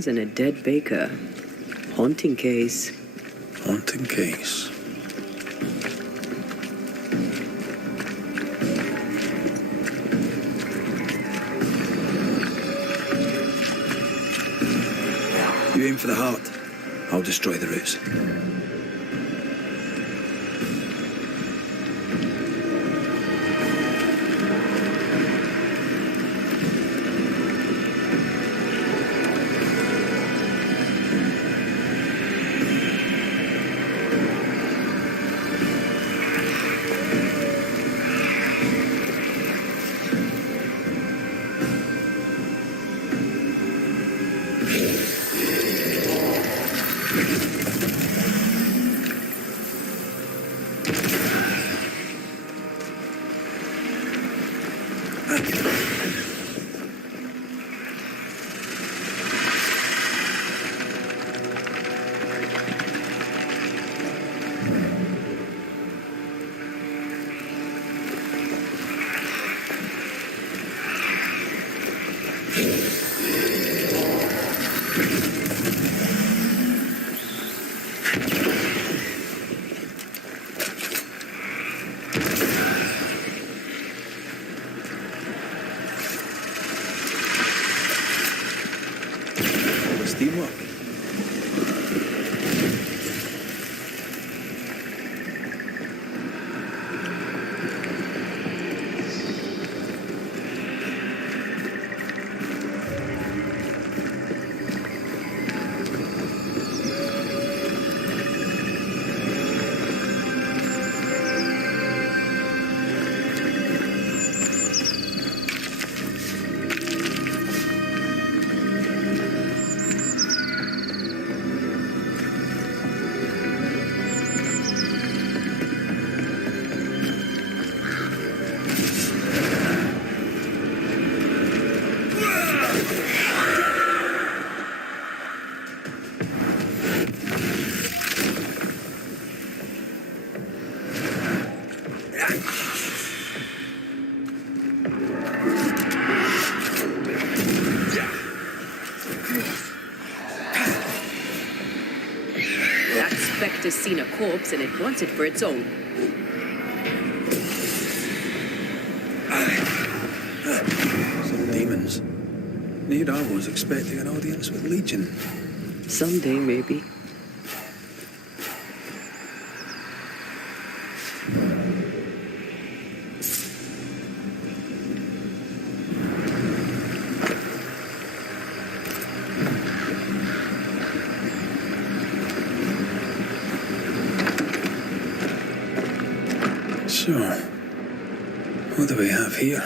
bones and a dead baker. Haunting case. Haunting case. You aim for the heart. I'll destroy the roots. Teamwork. Has seen a corpse and it wants it for its own. Some demons. Near I was expecting an audience with Legion. Someday, maybe. So, what do we have here?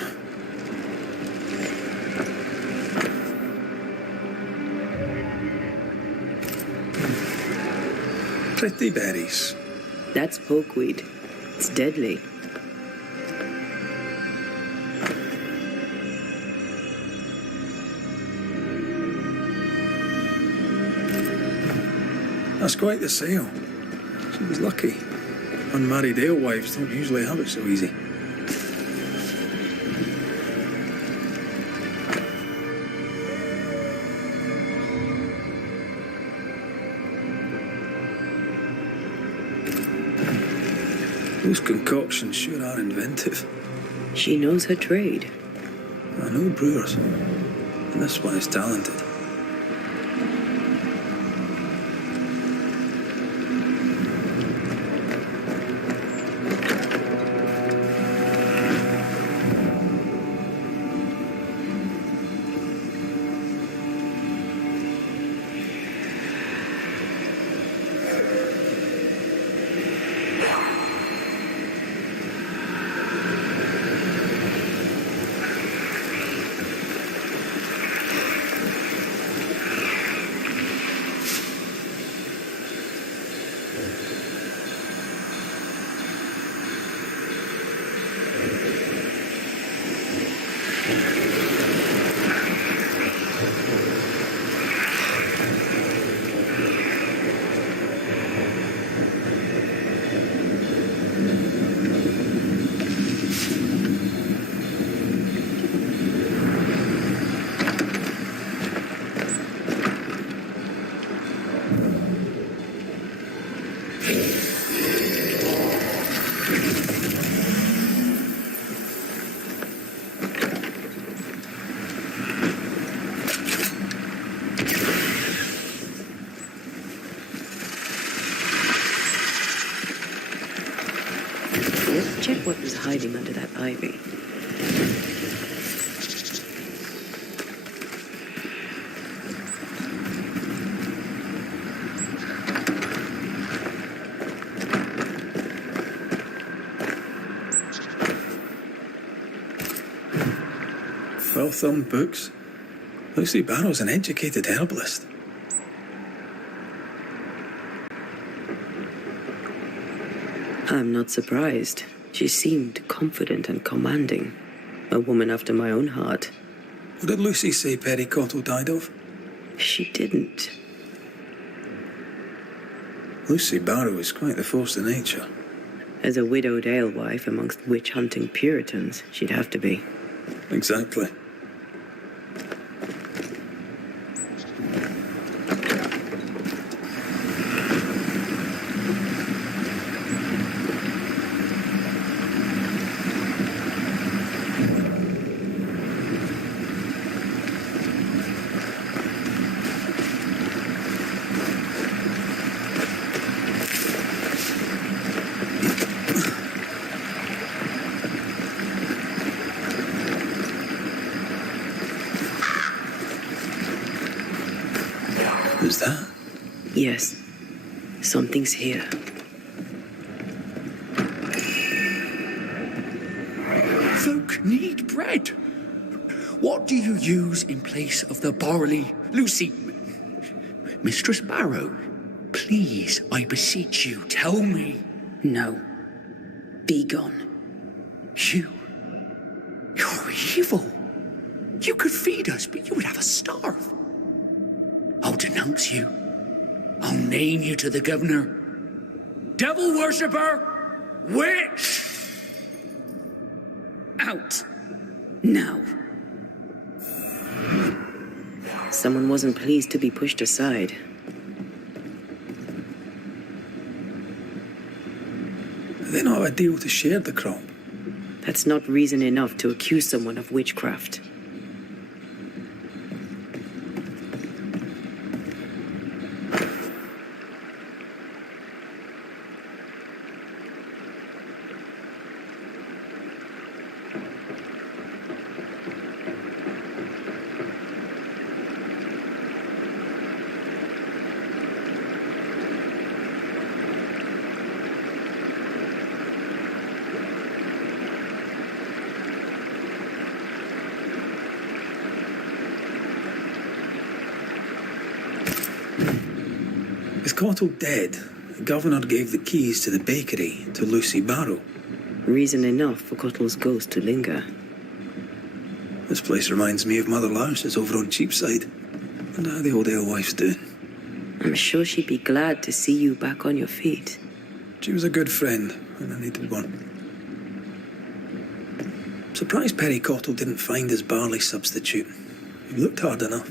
Pretty berries. That's pokeweed. It's deadly. That's quite the sale. She was lucky. Unmarried alewives don't usually have it so easy. Those concoctions sure are inventive. She knows her trade. I know brewers, and this one is talented. check what was hiding under that ivy. Well-thumbed books. Lucy Barrow's an educated herbalist. I'm not surprised. She seemed confident and commanding. A woman after my own heart. What did Lucy say Perry Cottle died of? She didn't. Lucy Barrow is quite the force of nature. As a widowed alewife amongst witch-hunting Puritans, she'd have to be. Exactly. Who's that? Yes. Something's here. Folk need bread. What do you use in place of the barley? Lucy, Mistress Barrow, please, I beseech you, tell me. No. Be gone. You're evil. You could feed us, but you would have us starve. I'll denounce you. I'll name you to the governor. Devil worshipper! Witch! Out! Now. Someone wasn't pleased to be pushed aside. They not have a deal to share the crop. That's not reason enough to accuse someone of witchcraft. With Cottle dead, the governor gave the keys to the bakery to Lucy Barrow. Reason enough for Cottle's ghost to linger. This place reminds me of Mother Louse's over on Cheapside. And how the old alewife's doing. I'm sure she'd be glad to see you back on your feet. She was a good friend, and I needed one. Surprised Perry Cottle didn't find his barley substitute. He looked hard enough.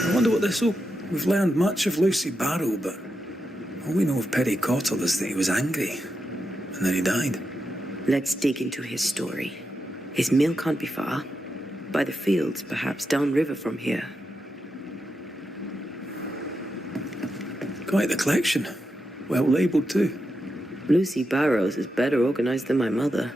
I wonder what this will... We've learned much of Lucy Barrow, but all we know of Perry Cottle is that he was angry, and then he died. Let's dig into his story. His mill can't be far. By the fields, perhaps downriver from here. Quite the collection. Well labelled, too. Lucy Barrows is better organized than my mother.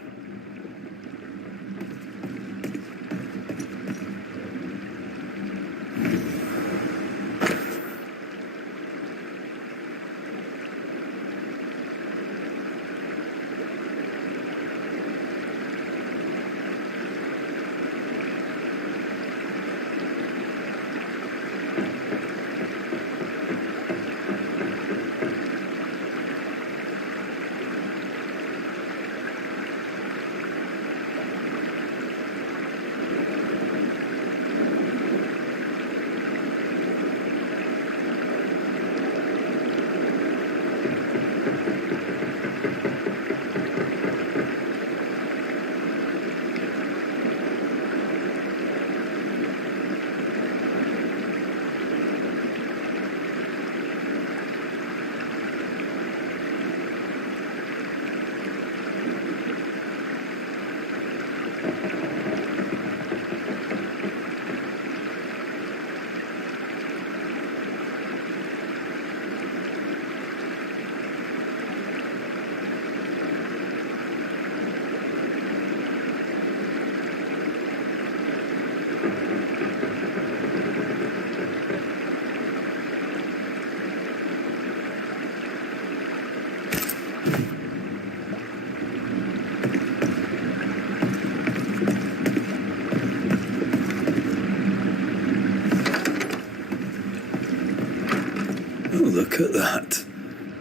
look at that.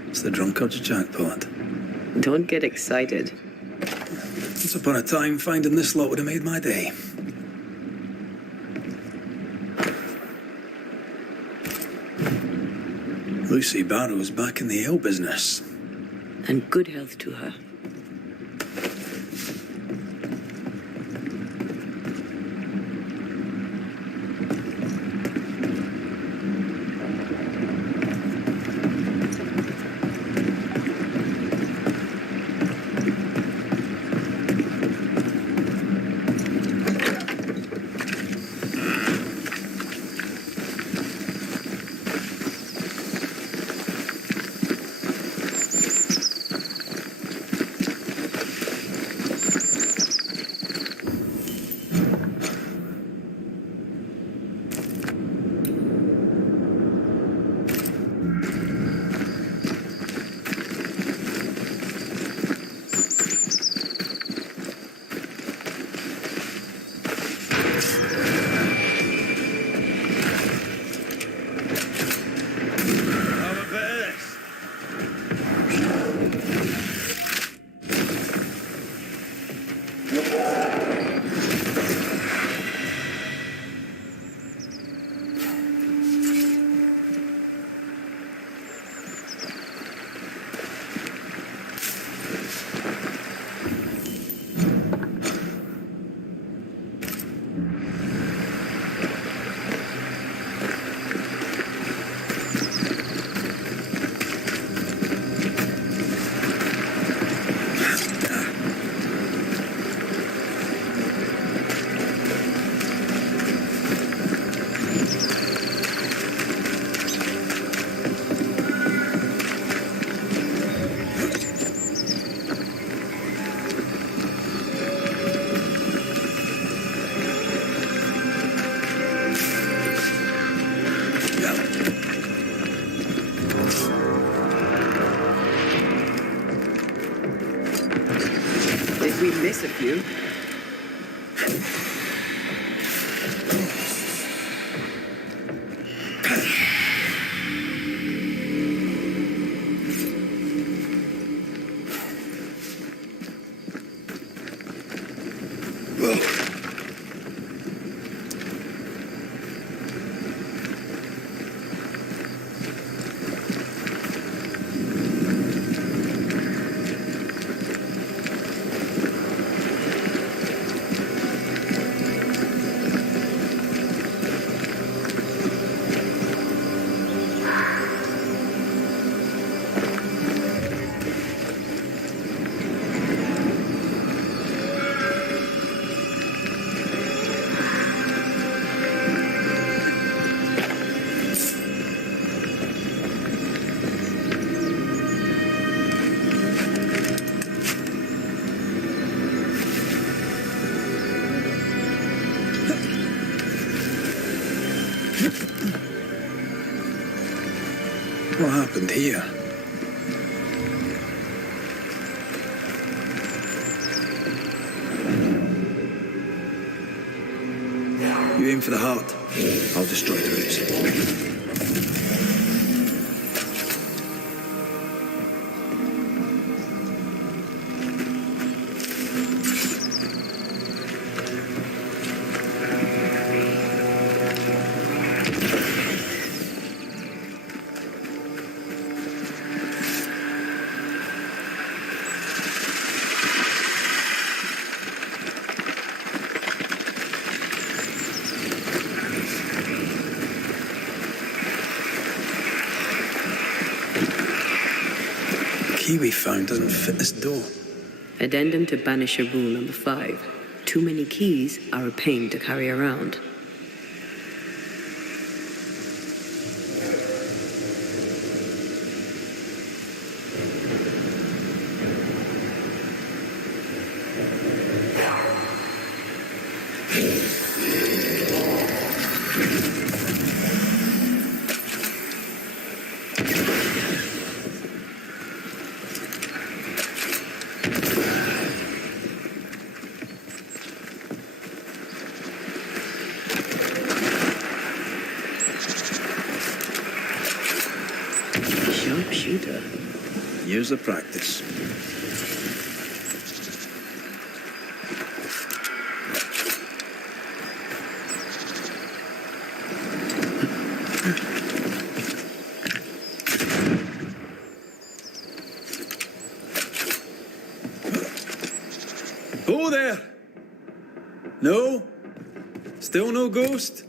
It's the drunkard's jackpot. Don't get excited. Once upon a time, finding this lot would have made my day. Lucy Barrow's back in the ale business. And good health to her. We miss a few. What happened here? You aim for the heart. I'll destroy the roots. The key we found doesn't fit this door. Addendum to Banisher Rule number 5. Too many keys are a pain to carry around. trained her? Years of practice. Oh there! No? Still no ghost?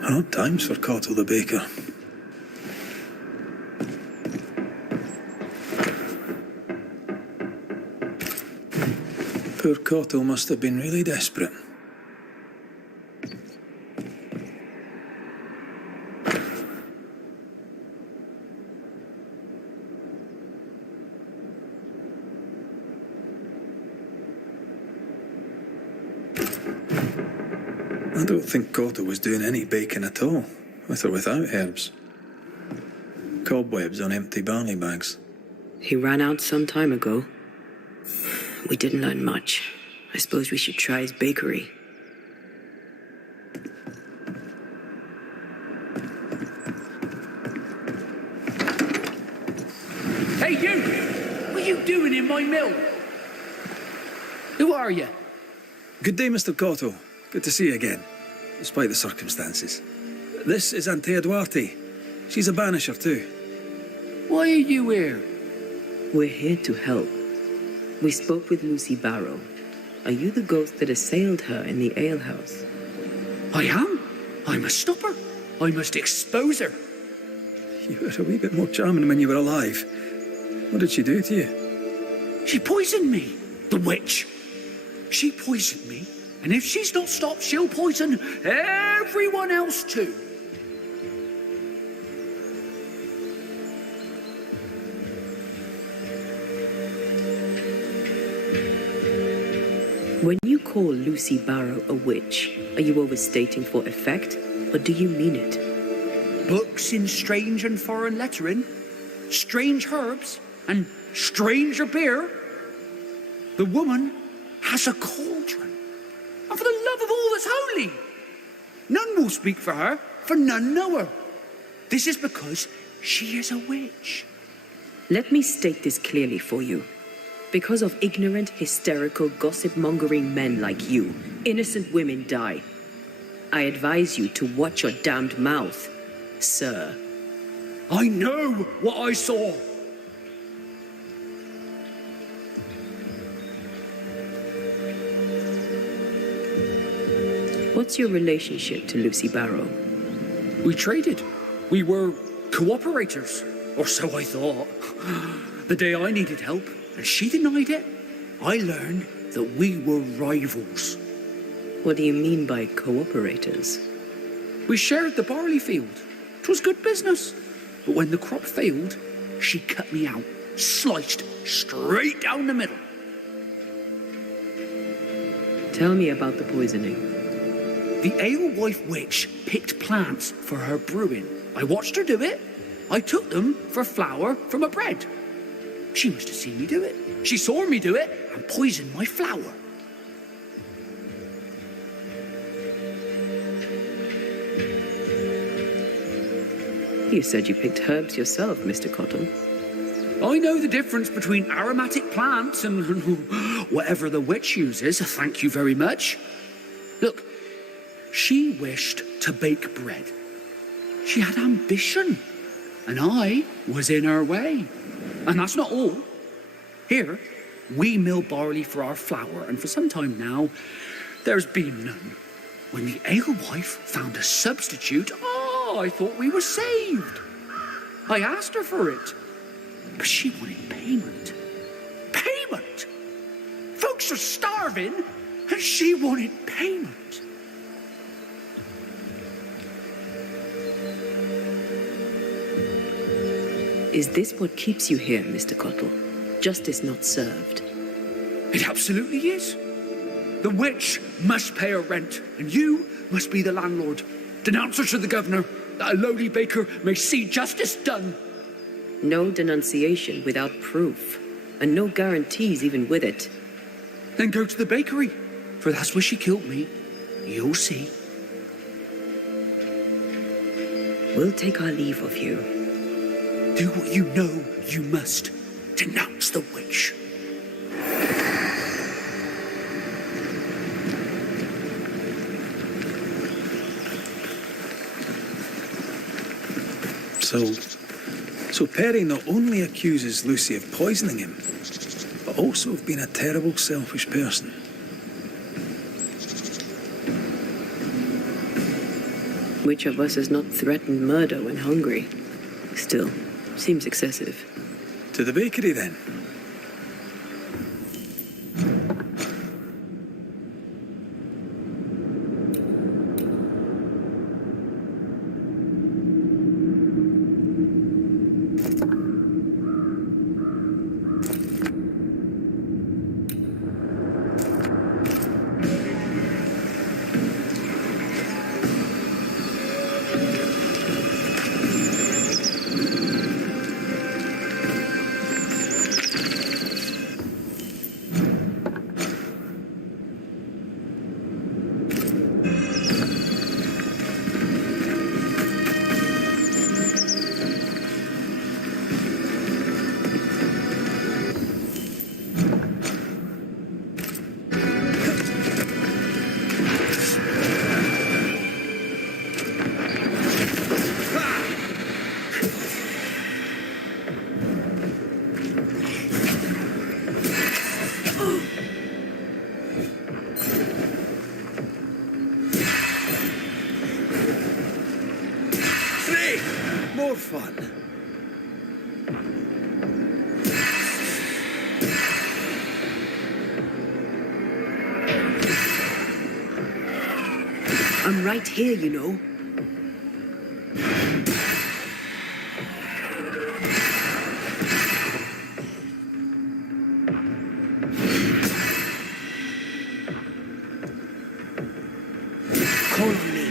Hard times for Cottle the baker. Poor Cottle must have been really desperate. I don't think Cottle was doing any baking at all, with or without herbs. Cobwebs on empty barley bags. He ran out some time ago. We didn't learn much. I suppose we should try his bakery. Hey, you! What are you doing in my mill? Who are you? Good day, Mr. Cottle. Good to see you again, despite the circumstances. This is Antea Duarte. She's a banisher too. Why are you here? We're here to help. We spoke with Lucy Barrow. Are you the ghost that assailed her in the alehouse? I am. I must stop her. I must expose her. You were a wee bit more charming when you were alive. What did she do to you? She poisoned me. The witch. She poisoned me. And if she's not stopped, she'll poison everyone else too. When you call Lucy Barrow a witch, are you overstating for effect, or do you mean it? Books in strange and foreign lettering, strange herbs, and stranger beer. The woman has a cauldron. And for the love of all that's holy, none will speak for her, for none know her. This is because she is a witch. Let me state this clearly for you. Because of ignorant, hysterical, gossip-mongering men like you, innocent women die. I advise you to watch your damned mouth, sir. I know what I saw. What's your relationship to Lucy Barrow? We traded. We were cooperators, or so I thought. The day I needed help, and she denied it, I learned that we were rivals. What do you mean by cooperators? We shared the barley field. 'Twas good business. But when the crop failed, she cut me out, sliced straight down the middle. Tell me about the poisoning. The alewife witch picked plants for her brewing. I watched her do it. I took them for flour from a bread. She must have seen me do it. She saw me do it and poisoned my flour. You said you picked herbs yourself, Mr. Cottle. I know the difference between aromatic plants and whatever the witch uses. Thank you very much. Look, she wished to bake bread. She had ambition, and I was in her way. And that's not all. Here, we mill barley for our flour, and for some time now, there's been none. When the alewife found a substitute, I thought we were saved. I asked her for it, but she wanted payment. Payment! folks are starving, and she wanted payment. Is this what keeps you here, Mr. Cottle? Justice not served. It absolutely is. The witch must pay her rent, and you must be the landlord. Denounce her to the governor, that a lowly baker may see justice done. No denunciation without proof, and no guarantees even with it. Then go to the bakery, for that's where she killed me. You'll see. We'll take our leave of you. Do what you know you must. Denounce the witch. So Perry not only accuses Lucy of poisoning him, but also of being a terrible, selfish person. Which of us has not threatened murder when hungry? Still, seems excessive. To the bakery, then. More fun. I'm right here, you know. Call on me.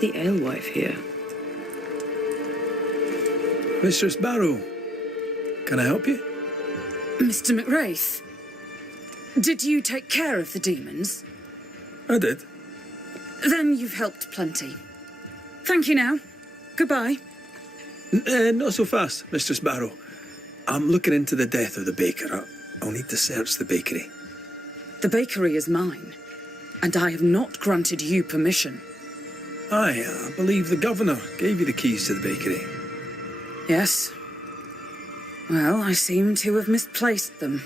the alewife here? Mistress Barrow, can I help you? Mr. McWraith, did you take care of the demons? I did. Then you've helped plenty. Thank you now. Goodbye. Not so fast, Mistress Barrow. I'm looking into the death of the baker. I'll need to search the bakery. The bakery is mine, and I have not granted you permission. Aye, I believe the governor gave you the keys to the bakery. Yes. Well, I seem to have misplaced them.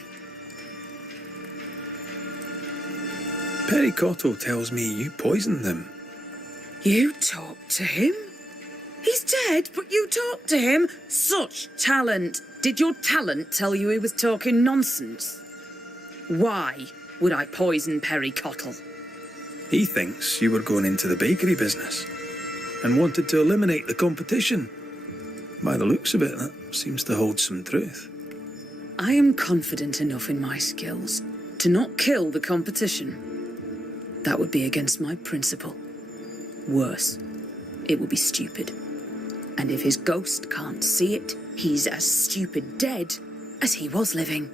Perry Cotto tells me you poisoned them. You talked to him? He's dead, but you talked to him? Such talent! Did your talent tell you he was talking nonsense? Why would I poison Perry Cottle? He thinks you were going into the bakery business and wanted to eliminate the competition. By the looks of it, that seems to hold some truth. I am confident enough in my skills to not kill the competition. That would be against my principle. Worse, it would be stupid. And if his ghost can't see it, he's as stupid dead as he was living.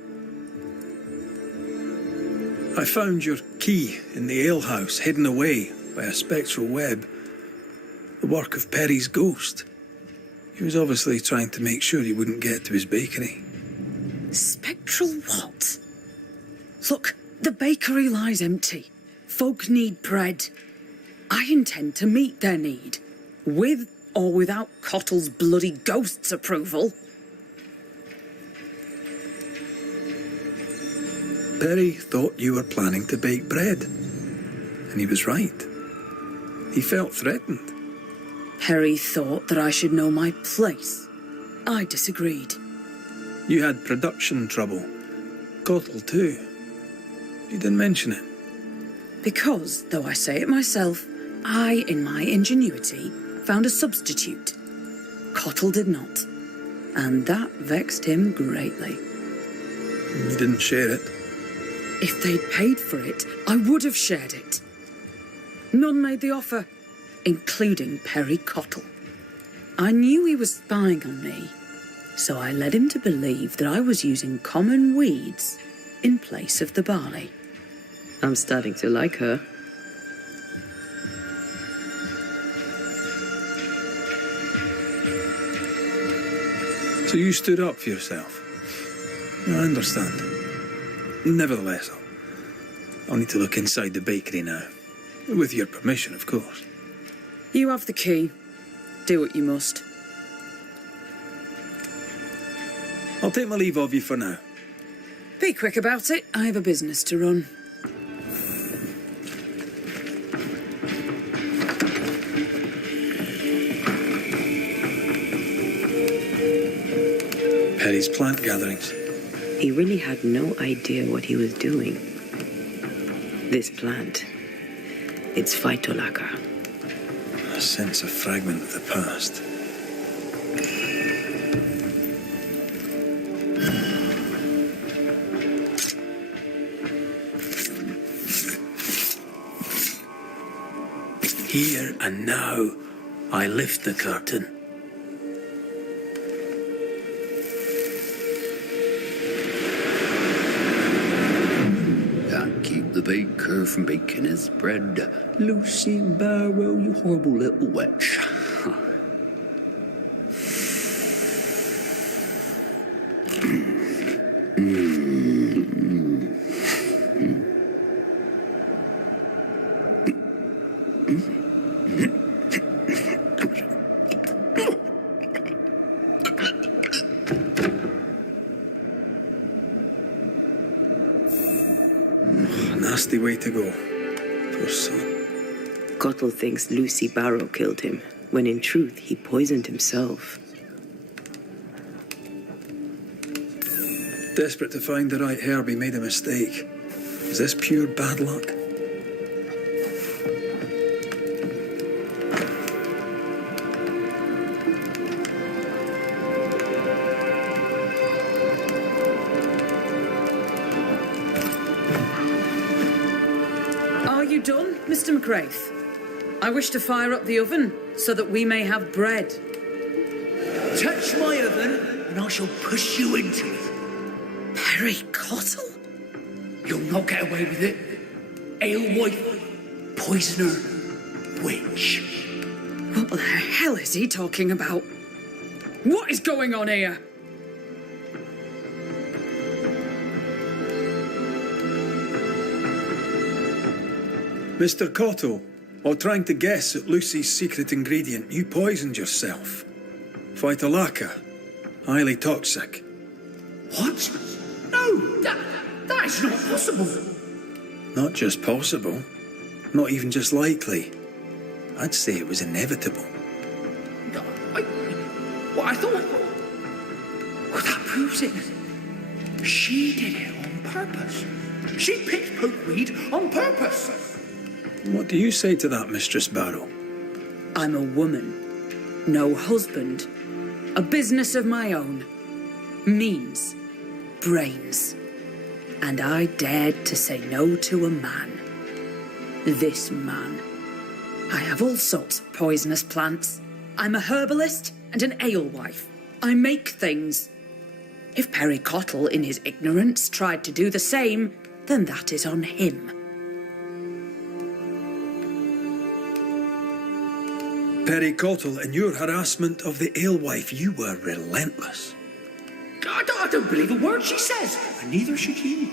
I found your key in the alehouse, hidden away by a spectral web. The work of Perry's ghost. He was obviously trying to make sure he wouldn't get to his bakery. Spectral what? Look, the bakery lies empty. Folk need bread. I intend to meet their need, with or without Cottle's bloody ghost's approval. Perry thought you were planning to bake bread. And he was right. He felt threatened. Perry thought that I should know my place. I disagreed. You had production trouble. Cottle too. You didn't mention it. Because, though I say it myself, I, in my ingenuity, found a substitute. Cottle did not. And that vexed him greatly. You didn't share it. If they'd paid for it, I would have shared it. None made the offer, including Perry Cottle. I knew he was spying on me, so I led him to believe that I was using common weeds in place of the barley. I'm starting to like her. So you stood up for yourself. I understand. Nevertheless, I'll need to look inside the bakery now. With your permission, of course. You have the key. Do what you must. I'll take my leave of you for now. Be quick about it. I have a business to run. Perry's plant gatherings. He really had no idea what he was doing. This plant, it's phytolacca. I sense a fragment of the past. Here and now, I lift the curtain. Can't keep the baker from baking his bread. Lucy Barrow, you horrible little witch. Nasty way to go. Poor son. Cottle thinks Lucy Barrow killed him, when in truth he poisoned himself. Desperate to find the right herb, he made a mistake. Is this pure bad luck? Are you done, Mr. McWraith? I wish to fire up the oven so that we may have bread. Touch my oven, and I shall push you into it. Perry Cottle? You'll not get away with it. Alewife, poisoner, witch. What the hell is he talking about? What is going on here? Mr. Cotto, while trying to guess at Lucy's secret ingredient, you poisoned yourself. Phytolacca, highly toxic. What? No, that is not possible. Not just possible, not even just likely. I'd say it was inevitable. I thought... Well, that proves it. She did it on purpose. She picked pokeweed on purpose. What do you say to that, Mistress Barrow? I'm a woman. No husband. A business of my own. Means. Brains. And I dared to say no to a man. This man. I have all sorts of poisonous plants. I'm a herbalist and an alewife. I make things. If Perry Cottle, in his ignorance, tried to do the same, then that is on him. Perry Cottle, in your harassment of the alewife, you were relentless. I don't believe a word she says, and neither should you.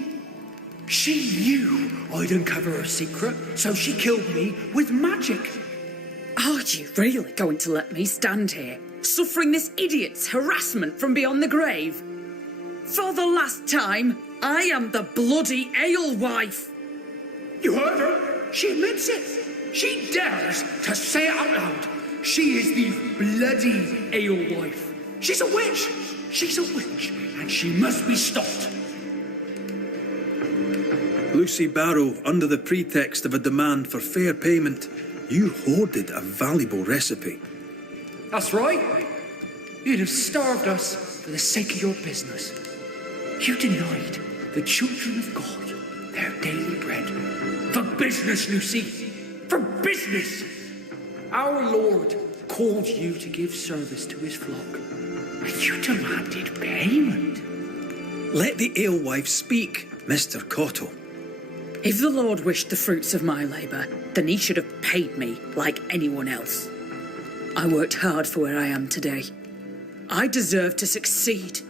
She knew I'd uncover her secret, so she killed me with magic. Are you really going to let me stand here, suffering this idiot's harassment from beyond the grave? For the last time, I am the bloody alewife. You heard her? She admits it. She dares to say it out loud. She is the bloody alewife. She's a witch. She's a witch, and she must be stopped. Lucy Barrow, under the pretext of a demand for fair payment, you hoarded a valuable recipe. That's right. You'd have starved us for the sake of your business. You denied the children of God their daily bread. For business, Lucy. For business. Our Lord called you to give service to his flock, and you demanded payment. Let the alewife speak, Mr. Cotto. If the Lord wished the fruits of my labour, then he should have paid me like anyone else. I worked hard for where I am today. I deserve to succeed.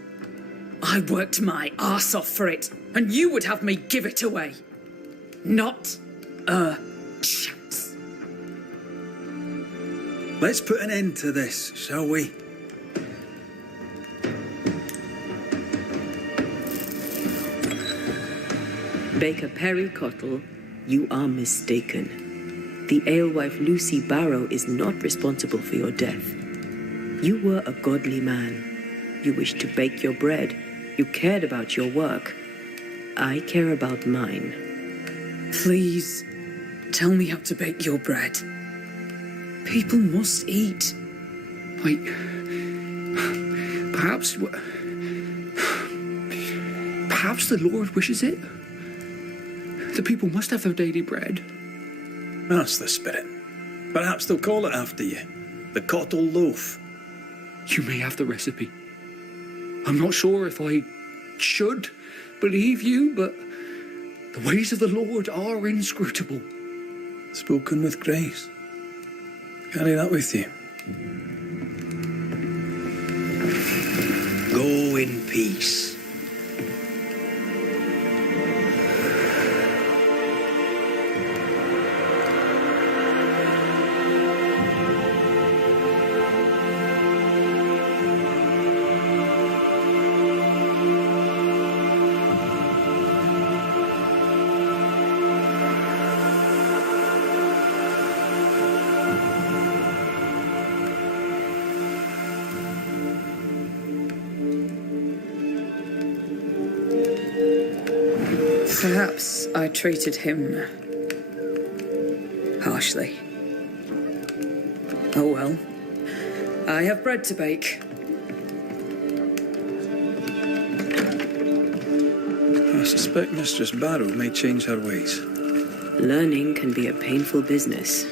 I worked my arse off for it, and you would have me give it away. Not a chance. Let's put an end to this, shall we? Baker Perry Cottle, you are mistaken. The alewife Lucy Barrow is not responsible for your death. You were a godly man. You wished to bake your bread. You cared about your work. I care about mine. Please, tell me how to bake your bread. People must eat. Wait. Perhaps the Lord wishes it. The people must have their daily bread. That's the spirit. Perhaps they'll call it after you. The Cottle Loaf. You may have the recipe. I'm not sure if I should believe you, but the ways of the Lord are inscrutable. Spoken with grace. Carry that with you. Go in peace. Perhaps I treated him harshly. Oh well. I have bread to bake. I suspect Mistress Barrow may change her ways. Learning can be a painful business.